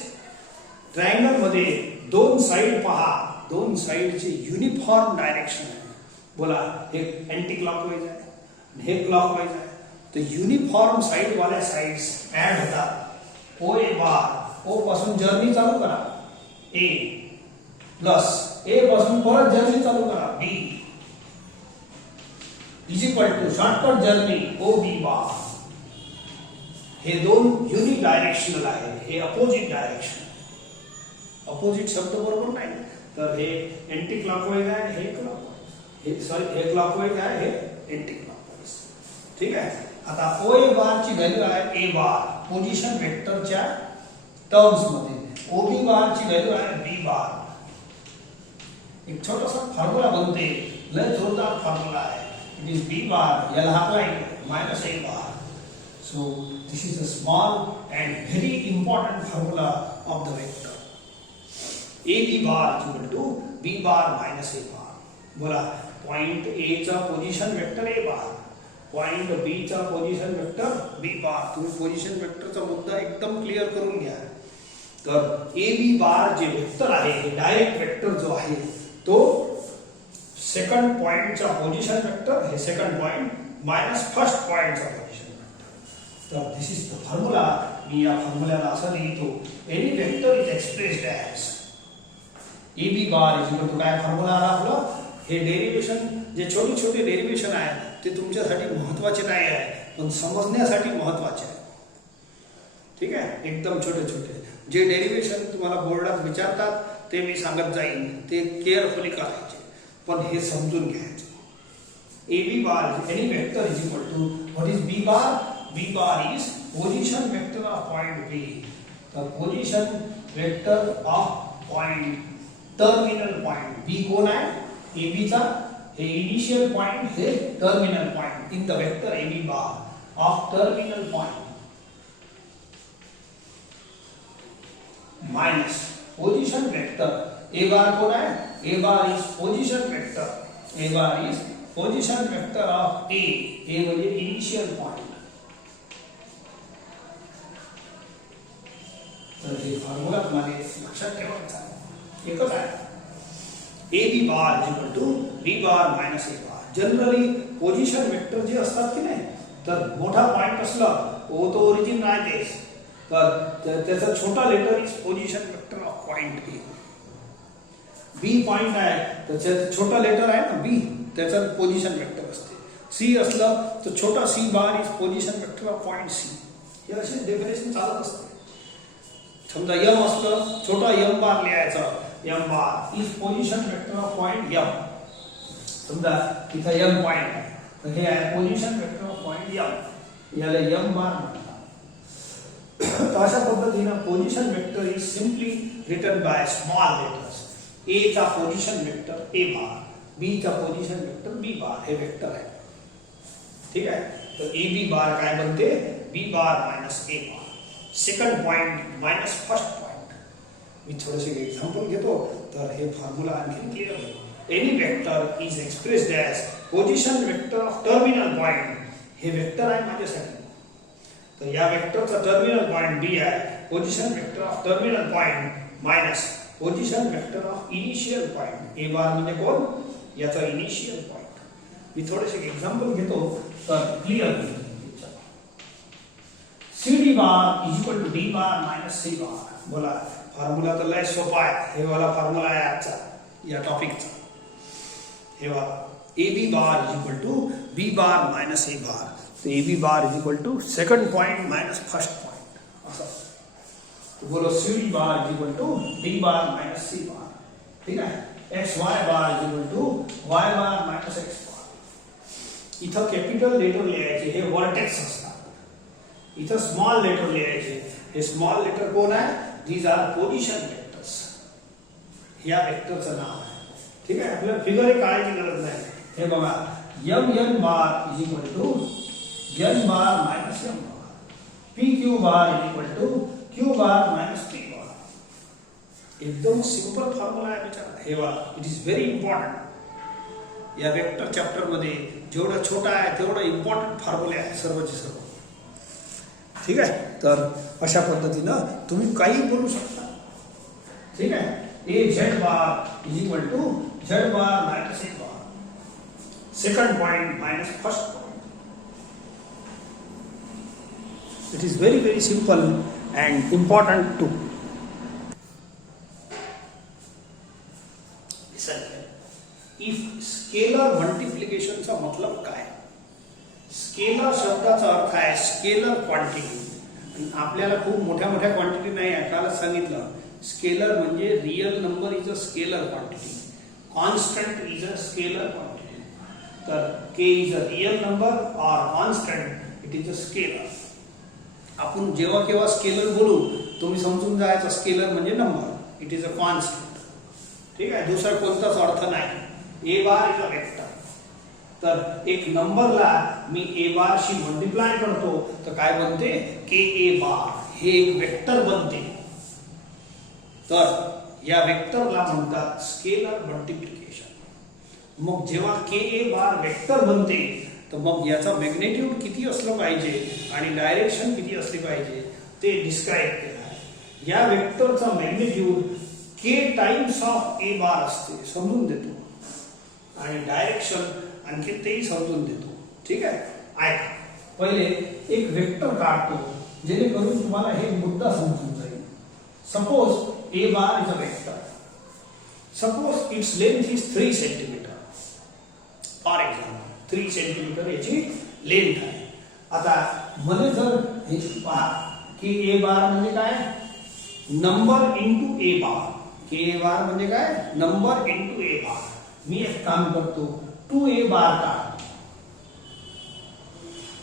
ट्रायंगल मध्ये दोन साइड पहा. दोन साइडचे युनिफॉर्म डायरेक्शन आहे. बोला, हे अँटी क्लॉकवाईज आहे, हे क्लॉकवाईज आहे. तर युनिफॉर्म साइड वाल्या साइड्स ऍड होतात. ओ ए बार, ओ पासून जर्नी चालू करा ए, प्लस ए पासून परत जर्नी चालू करा B, is equal to shortcut journey O B bar. हे दोन युनि डायरेक्शनल आहे, हे अपोजिट डायरेक्शन. अपोजिट शब्द बरोबर नाही, तर हे अँटी क्लॉकवाईज आहे, हे क्लॉकवाईज. हे क्लॉकवाईज आहे, हे अँटी क्लॉकवाईज. ठीक आहे. आता ओ ए बार ची व्हॅल्यू आहे ए बार पोझिशन वेक्टरच्या टर्म्स मध्ये. ओ बी बार ची व्हॅल्यू आहे बी बार. एक छोटासा फॉर्म्युला बनते, लय जोरदार फॉर्म्युला आहे. इट इज बी बार, याला apply minus A bar. So this is a small and very important formula of the vector. A B bar equal to B bar minus A bar. बोला, point A चा position vector A bar, point B चा position vector B बार. तुम्ही position वेक्टरचा मुद्दा एकदम clear करून घ्या. तर ए बी बार जे वेक्टर आहे, हे डायरेक्ट वेक्टर जो आहे तो सेकंड पॉइंटचा पोझिशन वेक्टर, हे सेकंड पॉइंट मायनस फर्स्ट पॉइंटचा पोझिशन वेक्टर. तर दिस इज द फॉर्म्युला. मी या फॉर्म्युल्याला असं लिहितो, any vector is expressed as A B bar is equal to काय फॉर्म्युला आला आपला. हे डेरिवेशन, जे छोटे छोटे डेरिवेशन आहेत ते तुमच्यासाठी महत्वाचे नाही आहे, पण समजण्यासाठी महत्वाचे आहे. ठीक आहे. एकदम छोटे छोटे जे डेरिवेशन तुम्हाला बोर्डात विचारतात ते मी सांगत जाईन, ते केअरफुली करायचे, पण हे समजून घ्यायचे. A B bar any vector is equal to what is B bar. B bar is position vector of point B. तर position vector of point, terminal point. B कोण आहे, ए बी चा. हे इनिशियल पॉइंट, हे terminal point in the vector A B bar of terminal point minus position vector A bar कोण आहे. A bar is position vector. A bar is position vector of ए. ए म्हणजे initial point. तर हे formula तुम्हाला लक्षात ठेवायचा एकच आहे. A B bar is equal to B bar minus A bar. Generally position vector जे असतात की नाही, तर मोठा पॉइंट असला ओ तो ओरिजिन राहतेच, तर त्याचा छोटा letter is position vector of point A. B point आहे तर छोटा लेटर आहे ना बी, त्याचा पोझिशन वेक्टर असते. सी असलं तर छोटा C bar is position vector of point C. हे असे डेफिनेशन चालत असते. समजा एम असलं, छोटा एम बार लिहायचा, M bar is position vector of point M. समजा इथं एम पॉइंट आहे तर हे आहे position vector of point M, याला एम बार म्हणतात. तर अशा पद्धतीनं position vector is simply written by small letters. A चा पोझिशन वेक्टर ए बार, बी चा पोझिशन वेक्टर बी बार, हे वेक्टर आहे. ठीक आहे. तर ए बी बार काय बनते, B bar minus A bar. Second point minus first point. मी थोडेसे एक्झाम्पल घेतो तर हे फॉर्म्युला आणखी क्लिअर होईल. Any vector is expressed as position vector of terminal point. हे वेक्टर आहे माझ्यासाठी, तर या वेक्टरचा टर्मिनल पॉइंट बी आहे, position vector of terminal point minus position vector of initial point. A bar म्हणजे कोण, याचा इनिशियल पॉइंट. मी थोडेसे एक्झाम्पल घेतो तर क्लिअर होईल. C D bar is equal to D bar minus C bar. बोला फॉर्म्युला तर लय सोपा आहे. हे वाला फॉर्म्युला आहे आजचा या टॉपिकचा. हे वाला A B bar is equal to B bar minus A bar. तो A B bar is equal to second point minus first point. असं तो बोलो C D bar is equal to D bar minus C bar. ठीक आहे. X Y bar is equal to Y bar minus X bar. इथं capital letter लिहायचे, हे vertex असतात. इथं स्मॉल लेटर लिहायचे, हे स्मॉल लेटर कोण आहे, दीज आर पोझिशन वेक्टर्स. या वेक्टरचं नाव आहे. ठीक आहे. आपल्याला फिगर काढायची गरज नाही. हे बघा M N bar is equal to N bar minus M bar. P Q bar is equal to Q bar minus P bar. एकदम सिंपल फॉर्म्युला आहे बेटा. हे बघा इट इज व्हेरी इम्पॉर्टंट. या वेक्टर चॅप्टर मध्ये जेवढा छोटा आहे तेवढा इम्पॉर्टंट फॉर्म्युले आहे सर्वचे सर्व. ठीक आहे. तर अशा पद्धतीनं तुम्ही काही बोलू शकता. ठीक आहे. A Z bar is equal to Z bar minus A bar. Second point minus first point. It is very very simple and important too. If scalar मल्टिप्लिकेशनचा मतलब काय. स्केलर शब्दाचा अर्थ आहे स्केलर क्वांटिटी. आपल्याला खूप मोठ्या मोठ्या क्वांटिटी नाही आहे, कालच सांगितलं. स्केलर म्हणजे real number is a scalar quantity, constant is a scalar quantity. तर के इज अ रियल नंबर और constant it is a scalar. आपण जेव्हा केव्हा स्केलर बोलू तुम्ही समजून जायचं स्केलर म्हणजे number, it is a constant. ठीक आहे. दुसरा कोणताच अर्थ नाही. ए बार इज अ वेक्टर. तर एक नंबरला मी ए बार शी मल्टिप्लाय करतो तर काय बनते, के ए बार. हे एक वेक्टर बनते. तर या वेक्टरला म्हणतात स्केलर मल्टिप्लिकेशन. मग जेव्हा के ए बार वेक्टर बनते तर मग याचा मॅग्नेट्यूड किती असलं पाहिजे आणि डायरेक्शन किती असली पाहिजे ते डिस्क्राईब केलं आहे. या वेक्टरचा magnitude K times of A बार असते, समजून देतो. आणि डायरेक्शन आणखी तेही समजून देतो. ठीक आहे. ऐका पहिले एक वेक्टर काढतो जेणेकरून तुम्हाला हे मुद्दा समजून जाईल. Suppose A bar is a vector. Suppose its length is 3 centimetre. For example 3 centimetre याची लेंथ आहे. आता मला जर हे पहा की ए बार म्हणजे काय, नंबर इंटू ए बार. के ए बार म्हणजे काय, नंबर इंटू ए बार. मी एक काम करतो 2a बार काढतो.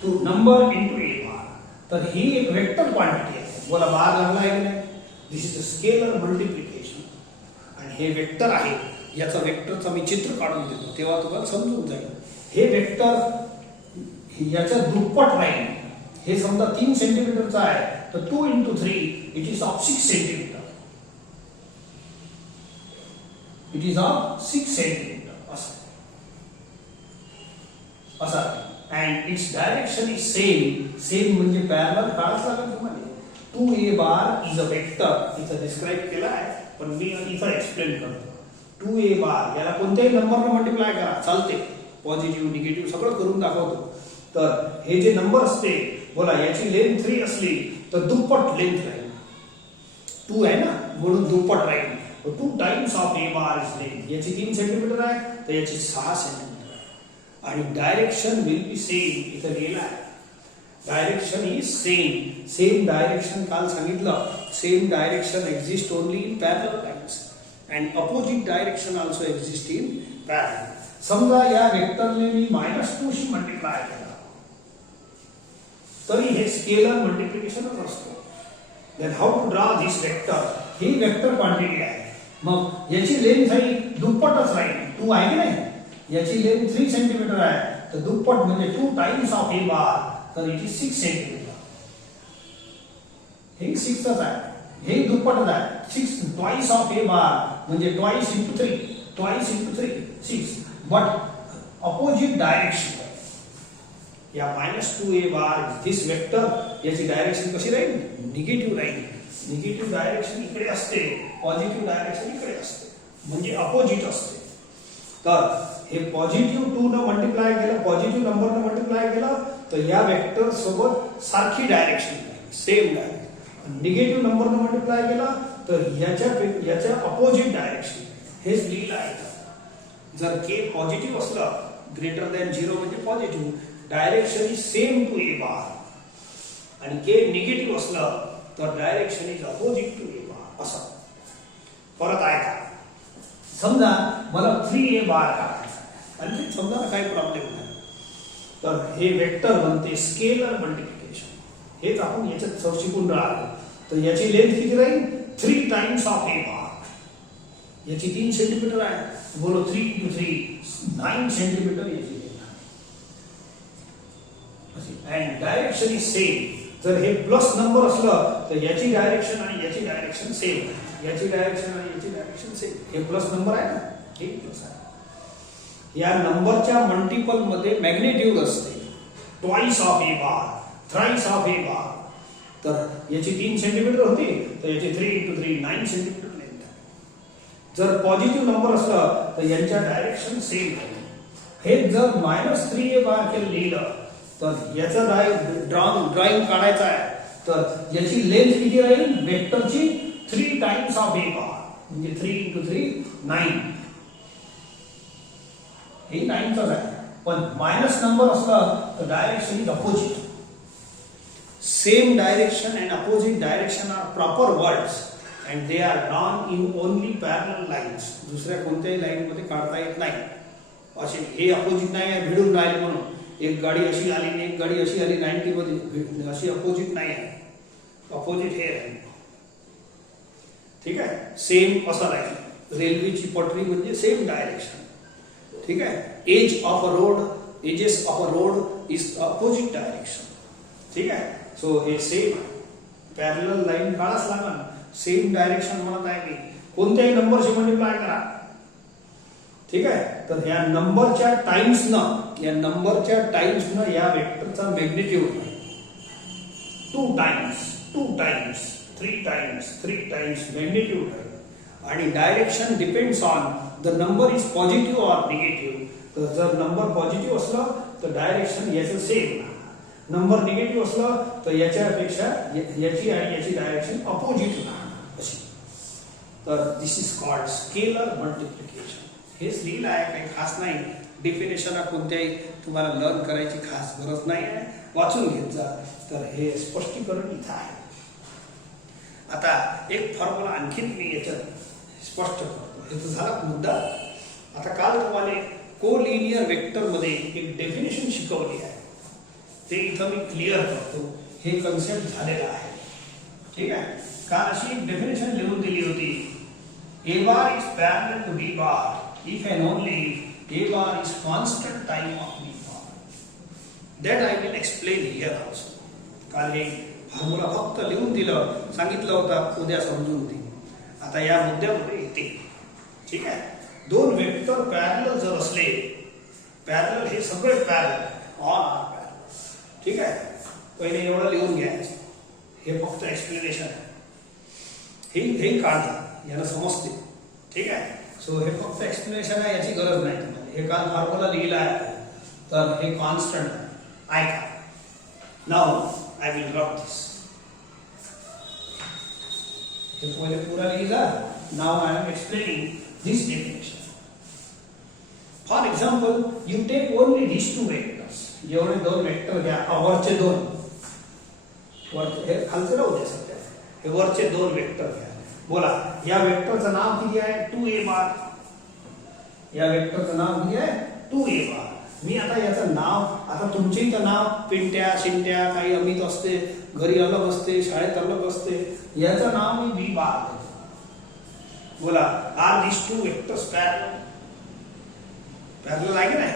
तो नंबर इंटू ए बार. तर ही एक वेक्टर क्वांटिटी आहे. बोला बार लागला आहे की नाही. दिस इज अ स्केलर मल्टिप्लिकेशन. आणि हे वेक्टर आहे. याचा वेक्टरचा मी चित्र काढून देतो तेव्हा तुम्हाला समजून जाईल. हे वेक्टर याच्या दुप्पट राहील. हे समजा 3 सेंटीमीटरचा आहे तर 2 into 3 it is of 6 centimetre. It is of 6 centimetre असा. And its direction is same. Same म्हणजे पॅरलल काढायचं लागेल तुम्हाला. 2a bar is a vector. इथं डिस्क्राईब केला आहे पण मी इथं एक्सप्लेन करतो. 2a बार याला कोणत्याही नंबरने मल्टिप्लाय करा चालते. पॉझिटिव्ह निगेटिव्ह सगळं करून दाखवतो. तर हे जे नंबर असते बोला याची लेंथ 3 असली तर दुप्पट लेंथ राहील. 2 आहे ना म्हणून दुप्पट राहील. 2 times of A bar is length. याची 3 सेंटीमीटर आहे तर याची 6 सेंटीमीटर आहे. आणि डायरेक्शन विल बी सेम. इथं लिहिलं आहे direction is same. Same direction काल सांगितलं. Same direction exist only in parallel lines and opposite direction also exist in parallel. समजा या वेक्टरने मी -2 शी मल्टिप्लाय केला तरी हे स्केलर मल्टिप्लिकेशनच असतो. Then how to draw this vector. ही वेक्टर क्वांटिटी आहे. मग याची लेंथ ही दुप्पटच राहील. 2 आहे की नाही. याची लेंथ 3 सेंटीमीटर आहे तर दुप्पट म्हणजे 2 टाइम्स ऑफ ए बार तर इट इज 6 सेंटीमीटर. हे 6च आहे. हे दुप्पटच आहे. 6 ट्वाइस ऑफ ए बार म्हणजे twice into 3 twice into 3 6 but opposite direction. या -2 ए बार दिस वेक्टर याची डायरेक्शन कशी राहील निगेटिव्ह राहील. निगेटिव्ह डायरेक्शन इकडे असते पॉझिटिव्ह डायरेक्शन इकडे असते म्हणजे अपोजिट असते. तर हे पॉझिटिव्ह 2 न मल्टिप्लाय केलं पॉझिटिव्ह नंबर न मल्टिप्लाय केलं तर या वेक्टर सोबत सारखी डायरेक्शन राहील सेम डायरेक्शन. निगेटिव्ह नंबर न मल्टिप्लाय केला तर याच्या अपोजिट डायरेक्शन. हेच लिहिलं आहे. जर के पॉझिटिव्ह असलं ग्रेटर दॅन 0 म्हणजे positive direction is same to A bar आणि के निगेटिव्ह असलं तर direction is opposite to A bar. असं परत आहे का. समजा मला 3 ए बार काढायचा आणि समजा काही प्रॉब्लेम नाही तर हे वेक्टर बनते स्केलर मल्टिप्लिकेशन. हेच आपण याच्यात शिकून राहिलो. तर याची लेंथ किती राहील 3 टाइम्स ऑफ ए बार. याची 3 सेंटीमीटर आहे. बोलो 3 into 3 9 सेंटीमीटर याची length. And direction is same. जर हे प्लस नंबर असलं तर याची डायरेक्शन आणि याची डायरेक्शन सेम. याची डायरेक्शन आणि याची डायरेक्शन सेम. हे प्लस नंबर आहे ना हे प्लस आहे. या नंबरच्या मल्टिपल मध्ये मॅग्निट्यूड असते. Twice of A bar thrice of A bar. तर याची 3 सेंटीमीटर होती तर याची 3 into 3 9 सेंटीमीटर लेंथ आहे. जर पॉझिटिव्ह नंबर असलं तर यांच्या डायरेक्शन सेम आहे. हे जर -3 ए बार केलं लिहिलं तर याचा ड्रॉइंग काढायचा आहे तर याची लेंथ किती राहील वेक्टरची 3 टाइम्स ऑफ ए बार म्हणजे 3 into 3 9. हे 9च आहे. पण मायनस नंबर असलं तर direction is opposite. Same direction and opposite direction are proper words and they are drawn in only parallel lines. दुसऱ्या कोणत्याही लाईन मध्ये काढता येत नाही. असे हे अपोजिट नाही आहे भिडून राहिले म्हणून एक गाडी अशी आली आणि एक गाडी अशी आली 90 मध्ये अशी अपोजिट नाही आहे. अपोजिट हे आहे. ठीक आहे. सेम असं राहील. रेल्वेची पटरी म्हणजे सेम डायरेक्शन. ठीक आहे. Edges of a road is opposite direction. ठीक आहे. सो हे सेम पॅरलल लाईन काढाच लागणार. सेम डायरेक्शन म्हणत आहे मी. कोणत्याही नंबरशी मल्टिप्लाय करा. ठीक आहे. तर या नंबरच्या टाइम्सनं या वेक्टरचा मॅग्निट्यूड 2 टाइम्स 3 टाइम्स मॅग्निट्यूड आहे. आणि direction depends on the number is positive or negative. तर जर नंबर पॉझिटिव्ह असलं तर डायरेक्शन याचं सेम. नंबर निगेटिव्ह असलं तर याच्यापेक्षा याची आणि याची डायरेक्शन अपोजिट राहणार अशी. तर this is called scalar multiplication. हेच लिहिलं आहे. काही खास नाही. डेफिनेशन कोणत्याही तुम्हाला लर्न करायची खास गरज नाही आहे. वाचून घेत जा. तर हे स्पष्टीकरण इथं आहे. आता एक फॉर्म्युला आणखीन मी याच्यात स्पष्ट करतो. हे तर झाला मुद्दा. आता काल तुम्हाला कोलिनियर वेक्टर मध्ये एक डेफिनेशन शिकवली आहे ते इथं मी क्लिअर करतो. हे कन्सेप्ट झालेला आहे. ठीक आहे. काल अशी एक डेफिनेशन लिहून दिली होती. A bar is parallel to B bar if and only if A bar is constant time of B bar. That I will explain here also. काल हे फॉर्म्युला फक्त लिहून दिलं सांगितलं होतं उद्या समजून दे. आता या मुद्द्यामध्ये येते. ठीक आहे. 2 वेक्टर पॅरलल जर असले पॅरलल हे सगळे पॅरलल ऑल आर पॅरलल. ठीक आहे. पहिले एवढं लिहून घ्यायचं. हे फक्त एक्सप्लेनेशन आहे. हे काढा याला समजते. ठीक आहे. सो हे फक्त एक्सप्लेनेशन आहे. याची गरज नाही तुम्हाला. हे काल फॉर्म्युला लिहिला आहे तर हे कॉन्स्टंट आहे. ऐका Now I will rub this. हे पहिले पूरा लिहिला. Now I am explaining this definition. For example, you take only these two vectors. एवढे दोन वेक्टर घ्या. वरचे दोन. वरचे हे खालचे राहू दे सध्या. हे वरचे दोन वेक्टर घ्या. बोला या वेक्टरचं नाव किती आहे 2a बार. या वेक्टरचं नाव किती आहे 2a बार. मी आता याचं नाव आता तुमचे इथं नाव पिंट्या शिंट्या काही अमित असते, घरी अलग असते, शाळेत अलग असते. याचं नाव मी b बार देतो. बोला आर दिस टू वेक्टर्स पॅरलल. पॅरलल आहे की नाही.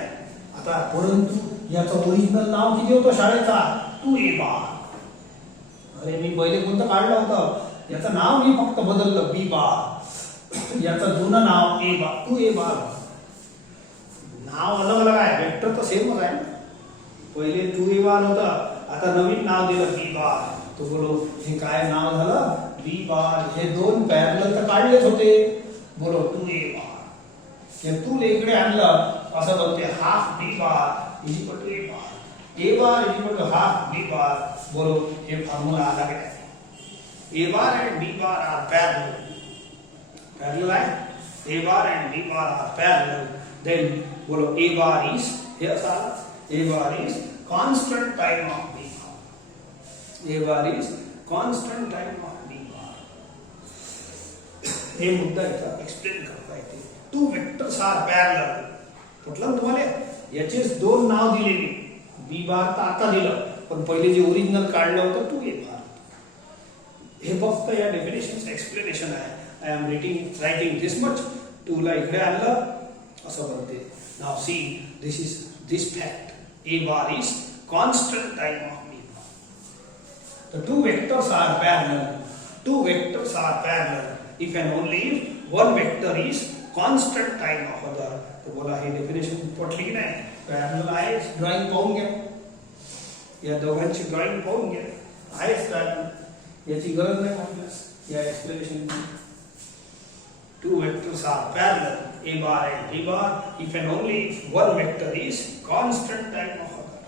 आता परंतु याचं ओरिजिनल नाव किती होतं शाळेचा 2a बार. अरे मी पहिले कोणतं काढलं होतं. याचं नाव मी फक्त बदललं b बार. याचं जुनं नाव a बार 2a बार. नाव अलग अलग आहे, वेक्टर तर सेमच आहे. पहिले 2a बार होतं, आता नवीन नाव दिलं b बार. तो बोलो हे काय नाव झालं b बार. हे दोन पॅरलल तर काढलेच होते. बोलो 2a बार. हे तू इकडे आणलं असं बनते half b bar is equal to a bar. a bar is equal to half b bar. बोलो हे फॉर्म्युला आला काय. a bar and b bar are parallel. Parallel आहे. a bar and b bar are parallel. Then बोलो a bar is here sir. A bar is constant time of b bar. A bar is constant time of b bar. हे मुद्दा इथं explain करता येते. Two vectors are parallel. म्हटलं तुम्हाला याचेच दोन नाव दिले मी. b बार तर आता दिलं, पण पहिले जे ओरिजिनल काढलं होतं 2a बार. हे फक्त या डेफिनेशनचं एक्सप्लेनेशन आहे. I am writing this much. टूला इकडे आणलं असं बनते. Now see, this is this fact. A bar is constant time of b bar. The two vectors are parallel. Two vectors are parallel. If and only if one vector is constant time of other. तो बोला हे definition पटली की नाही. Parallel आहे. Drawing पाहून घ्या. या दोघांची ड्रॉइंग पाहून घ्या. आहेच पॅरलल. याची गरज नाही म्हटल्यास या explanation. Two vectors are parallel, a bar and b bar, if and only if one vector is constant time of other.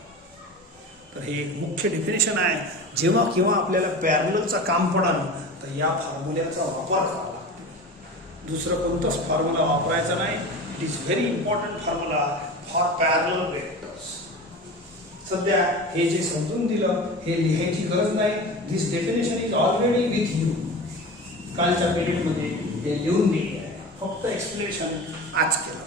तर हे एक मुख्य डेफिनेशन आहे. जेव्हा केव्हा आपल्याला पॅरललचं काम पडलं तर या फॉर्म्युल्याचा वापर करावा लागतो. दुसरं कोणताच फॉर्म्युला वापरायचा नाही. It is very important formula for parallel vectors. सध्या हे जे समजून दिलं हे लिहायची गरज नाही. This definition is already with you. कालच्या पिरियडमध्ये हे लिहून दिले आहे. फक्त एक्सप्लेनेशन आज केलं.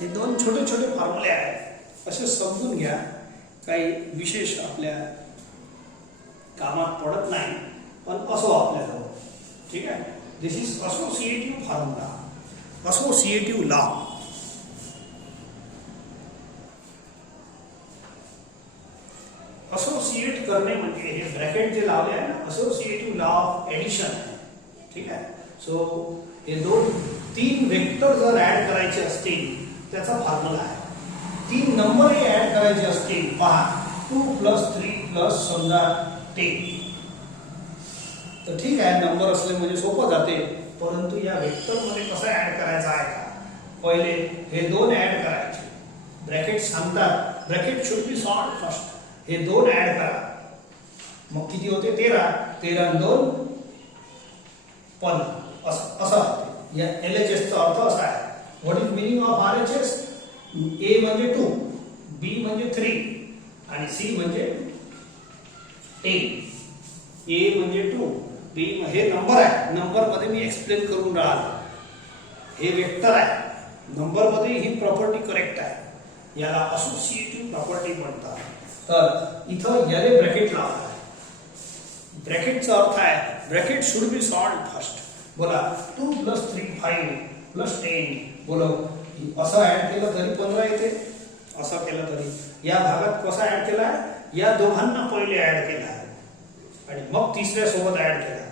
हे दोन छोटे छोटे फॉर्म्युले आहेत. असे समजून घ्या. काही विशेष आपल्या कामात पडत नाही, पण असो आपल्याला. ठीक आहे. This is associative formula. Associative law. Associate करणे म्हणजे हे ब्रॅकेट जे लावले आहे ना, असोसिएटिव्ह लॉ ऑफ एडिशन. ठीक आहे. सो हे तीन वेक्टर जर ऍड करायचे असतील त्याचा फॉर्म्युला आहे. तीन नंबरही ऍड करायचे असतील. पहा 2 + 3 + समजा 10. तर ठीक आहे, नंबर असले म्हणजे सोपं जाते. परंतु या वेक्टर मध्ये कसं ऍड करायचं आहे का. पहिले हे दोन ऍड करायचे. ब्रॅकेट सांगतात bracket should be solved first. हे दोन ऍड करा. मग किती होते 13. 13 आणि 2 15. असं होते. या LHS चा अर्थ असा आहे. What is meaning of RHS. A म्हणजे 2, B म्हणजे 3 आणि C म्हणजे 10. A म्हणजे 2, B हे नंबर आहे. नंबर मध्ये मी एक्सप्लेन करून राहिलो. हे वेक्टर आहे. नंबर मध्ये ही प्रॉपर्टी करेक्ट आहे. याला असोसिएटिव्ह प्रॉपर्टी म्हणतात. तर इथं याले ब्रॅकेट लावला आहे. ब्रॅकेटचा अर्थ आहे bracket should be solved first. बोला 2 + 3 5 + 10. बोलो असं ऍड केलं तरी 15 येते. असं केलं तरी. या भागात कसा ऍड केला. या दोघांना पहिले ऍड केला आणि मग तिसऱ्या सोबत ऍड केला.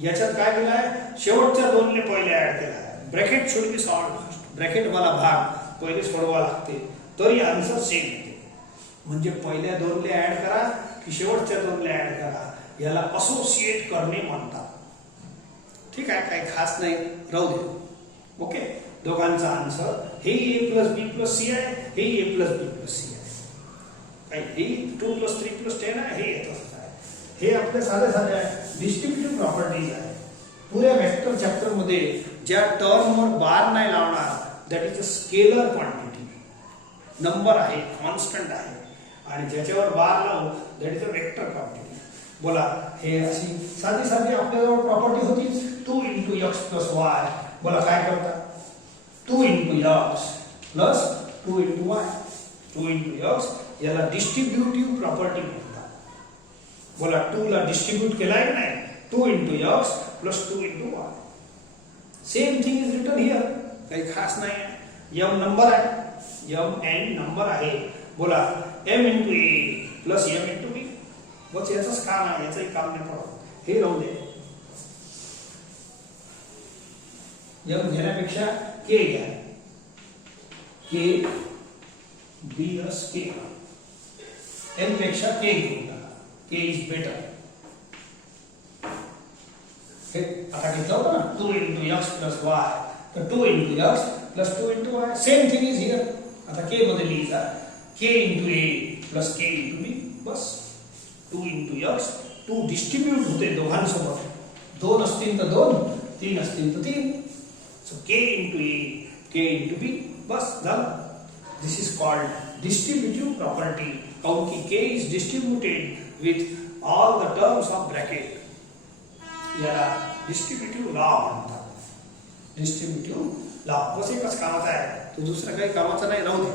याच्यात काय केलाय शेवटच्या दोनले पहिले ऍड केला. Bracket should be solved first. Bracket वाला भाग पहिले सोडवा लागते तरी आन्सर सेम येते. म्हणजे पहिल्या दोनले ऍड करा की शेवटच्या दोनले ऍड करा. याला असोसिएट करणे म्हणतात. ठीक आहे, काही खास नाही, राहू दे. ओके, दोघांचा आन्सर हे ए प्लस बी प्लस सी आहे, हे ए प्लस बी प्लस सी आहे. काही हे 2 + 3 + 10 आहे, हे तसंच आहे. हे आपले साधे साधे आहे, डिस्ट्रीब्युटिव्ह प्रॉपर्टीज आहे. पुऱ्या वेक्टर चॅप्टर मध्ये ज्या टर्मवर बार नाही लावणार that is a scalar quantity, number आहे, कॉन्स्टंट आहे. आणि ज्याच्यावर बार लावू that is a vector quantity. बोला, हे अशी साधी साधी आपल्याजवळ प्रॉपर्टी होतीच. 2 × x + y. बोला काय करतात? 2 × x + 2 × y. 2 × x याला डिस्ट्रीब्युटिव्ह प्रॉपर्टी म्हणतात. बोला, 2 ला डिस्ट्रीब्यूट केलाय की नाही? 2 × x + 2 × y. Same thing is written here. काही खास नाही आहे. m नंबर आहे, m n नंबर आहे. बोला, m × a + m × b. बस याचंच काम आहे, याचंही काम नाही पडत. हे राहू दे. m घेण्यापेक्षा k घ्या. k b + k. n पेक्षा k घेऊ नका. k is better. हे आता घेतलं होतं ना 2 × x + y. तर 2 × x + 2 × y. Same thing is here. आता k मध्ये लिहिजा k × a + k × b. Bus 2 × x. 2 distribute होते दोघांसोबत. 2 असतील तर 2, 3 असतील तर 3. So k × a, k × b. बस झालं. This is called distributive property. काऊन की k is distributed with all the terms of bracket. याला डिस्ट्रीब्युटिव्ह लॉ म्हणतात. Distributive law. बस एकच कामाचा आहे, तो दुसरा काही कामाचा नाही. राहू दे.